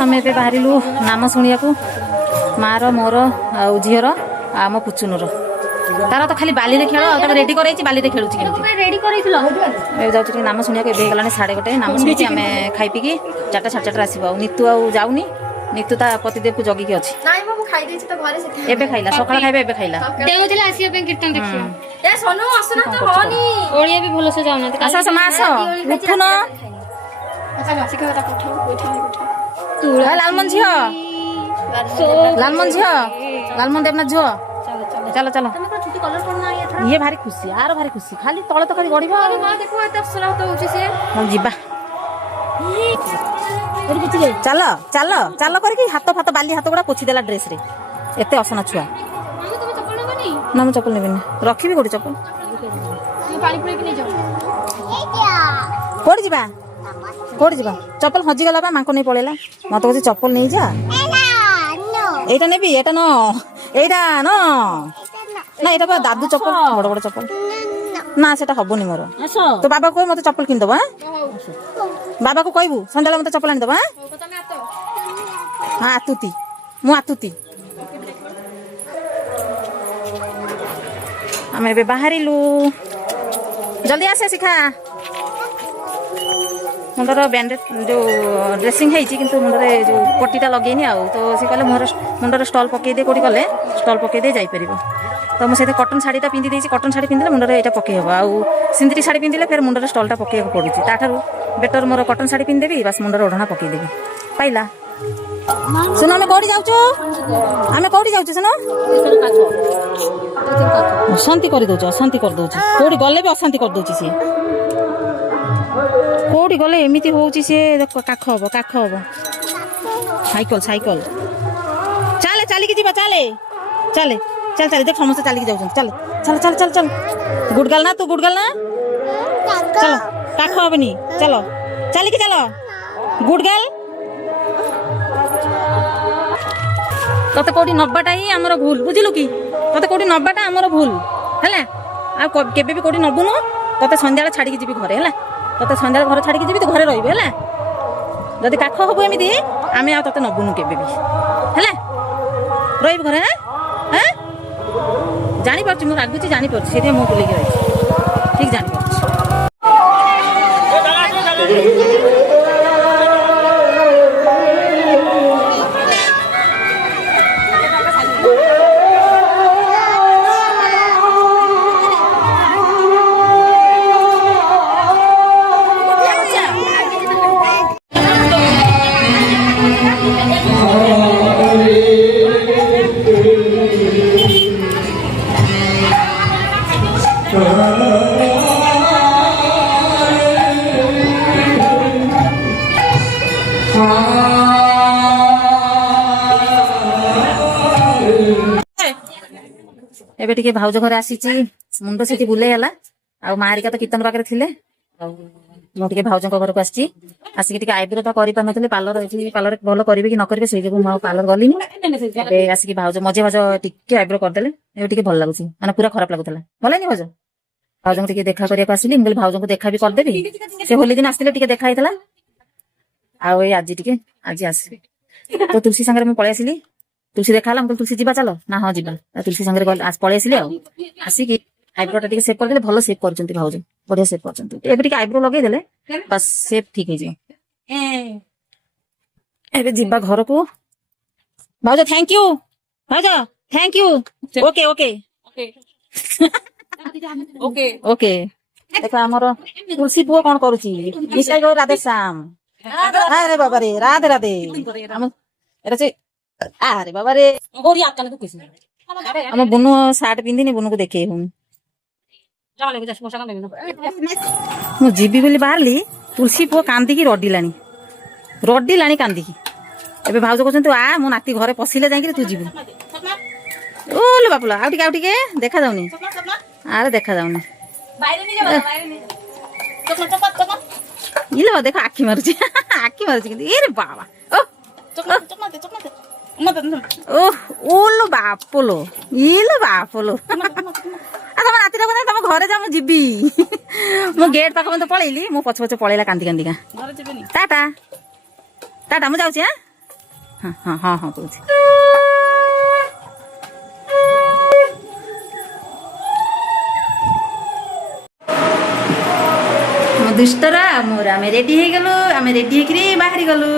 आम ए बाहर नाम शुणा मार मोर आ झीर आम पुचुनर तार तो खाली बाली खेल रेडी कर बाली खेलुँ जाऊँ नाम शुणा गला 1:30 नाम शुणी आम खाई पीकी 4टा 4:30 आसो नीतू आउनी नीतू ता पतिदेव को जगिकी अच्छी एबे खाइला सकाळ खाइबे एबे खाइला देउथिला आसिया पे कीर्तन देखियो ए सोनू असना तो होनी ओळिया भी भलो से जाउना आसा आसा मास उठुन अच्छा मासी कहता बैठा तू लालमन झियो लालमन देवना झियो चलो चलो छुट्टी कलर करना ये भारी खुशी यार भारी खुशी खाली तळे तो खाली गड़ीबो मां देखो एते असना तो होची से हम जिबा चल चल चल करके हाथ फात बाली हाथ गुड़ा पोछी देला ड्रेस रे एते असना छुआ ना मैं चप्पल नेबिनी रखी गोटे चप्पल कोड़ी जीवा चप्पल हजी गला बा मांको नहीं पड़ेला मत कह चप्पल नहीं जा एटा नेबी एटा न एटा न ना एटा बा दादू चप्पल बड़ बड़ चप्पल ना सेटा हबनी मोर तो बाबा को मते चप्पल किन दबा बाबा को कहबू संध्या मते चप्पल आनी दबा हाँ आतुती मु आतुती आम ए बाहरिलु जल्दी आसे शिखा मुंडर बैंडेज जो ड्रेसिंग है कि मुंडर जो पट्टीटा लगेनी आउ तो सी कहले मुंडर स्टल पकई दे कोड़ी गले स्टल पकई दे जापर तो मुझे कटन शाढ़ीटा पिंधि देती कटन शाढ़ी पिंधिले मुंडर यहाँ पकई हे आउ सिंदरी शाढ़ी पिंधिले फिर मुंडर स्टलटा पकई पड़ुଛି ताठारू बेटर मोर कटन शाढ़ी पिंधिदेवी बास मुंडर ओढ़ना पकईदेवी पाइला सुन आम कौटी जाऊँ आम कौटी जाऊँ सुन अशांति करदे अशांति करदे कौटी गले भी अशांति करदे सी कौटी गले एमती हूँ सी देख काख हम साइकल साइकल चले चलिकी जीवा चले चले चल चल देख समस्त चलिकी जाऊँ चल चल चल चल चल गुडगाल ना तू गुडगाल ना चलो काख हेनी चलो चलिकी चल गुडगाल तते कोठी नबाटा ही आमर भूल बुझिलु कि तते कोठी नबाटा आमर भूल हैला आ केबे भी कोठी नबुनु तते संध्याळे छाड़ी जीबी घरे हैला तते संध्याळे घर छाड़ी जीबी तो घरे रहिबे हैला जदि काख हबो एमिति आमे आ तते नबुनु केबे भी हैला रहिबे घरे हैं जानि परछि मु रागुछि जानि परछि सेते मु बोलिके रहि ठीक जानि परछि एबे टिके भाउज घर आसीची मुंड सेठी बुलेइला आ मारिका तो कीर्तन पाखे थिले मु टिके भाउज घर को आसी आसिक टिके आईब्रो तो करि पानथले पार्लर एठी पार्लर भलो करिवे कि न करिवे सेई जगह मु पार्लर गलिनी एबे आसिक भाउज मजे भाउज टिके आईब्रो कर देले एबे टिके भल लागुची माने पूरा खराब लागुतला भलैनी भाउज भाउज को टिके देखा करिया को आसिली मुगल भाउज को देखा भी कर देबी से होली दिन आस्तिले टिके देखा हितला आ ए आज टिके आज आसी तो तुलसी संगे मु पळे आसिली तुलसी देखा तुलसी जीवा चलो ना हाँ जीवा तुलसी संगे आज पलि आसिक आईब्रोटा टिके सेव करदे भल सेव कर भाउज बढ़िया सेव कर आईब्रो लगे देले बस सेव ठीक है जीवा घर को भाउज thank you okay okay okay okay देखो हमर तुलसी पुओ कौन करूची निशाई गो राधे श्याम अरे बाबा रे राधे राधे एटा से अरे बाबा रे गोरी आका ने तो किस हम बुनु शर्ट पिंदिनी बुनु को देखे हम मु जीबी बोली बाहरली तुलसी पुओ कांदी की रड्डी लानी कांदी की एबे भाउज कहछन तू आ मो नाती घरे पसिले जाई तू जीबू ओले बापुला आउ टिके देखा जाउनी अरे देखा जाउनी बाहर नहीं जा बाहर इले बा देखो आखी मारुची कि ए रे बाबा ओ ओह ओलो बापोलो इलो बापोलो तुम राति तुम घरे जा जीबी मो गेट पाख तो पलैली मो पछ पछ पलैला कांदी कांदी का टाटा टाटा मु जाऊँ ହଁ ହଁ ହଁ ହଁ କହୁଛି। ମୋ ଦୁଷ୍ଟର ମୋର ଆମେ ରେଡି ହେଇଗଲୁ। ଆମେ ରେଡି ହେଇକିରି ବାହାରି ଗଲୁ।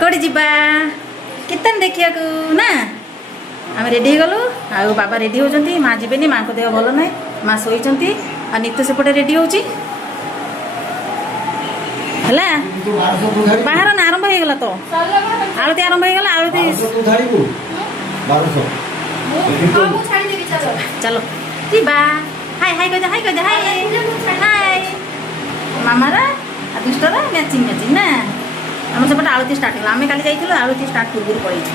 କୋଉଠି ଯିବା? କୀର୍ତ୍ତନ ଦେଖିବାକୁ ନା। ଆମେ ରେଡି ହେଇଗଲୁ। ଆଉ ବାବା ରେଡି ହଉଛନ୍ତି। ମା ଯିବେନି, ମାଙ୍କ ଦେହ ଭଲ ନାହିଁ, ମା ଶୋଇଛନ୍ତି। ଆଉ ନିତ୍ୟ ସେପଟେ ରେଡି ହଉଛି ହେଲା। ବାହାର ନା ଆରମ୍ଭ ହେଇଗଲା ତ, ଆଳତି ଆରମ୍ଭ ହେଇଗଲା। ଆଳତି ଚାଲ ଯିବା। ହାଇ ହାଇ କହିଦେ, ହାଇ କହିଦେ, ହାଇ ହାଇ। ମାମାର ଆଉ ଦୁଷ୍ଟର ମ୍ୟାଚିଂ ମ୍ୟାଚିଂ ନା। ଆମର ସେପଟେ ଆଳତି ଷ୍ଟାର୍ଟ ହେଲା। ଆମେ କାଲି ଯାଇଥିଲୁ, ଆଳତି ଷ୍ଟାର୍ଟ ପୂର୍ବରୁ ପଳେଇଛୁ।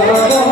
Oh,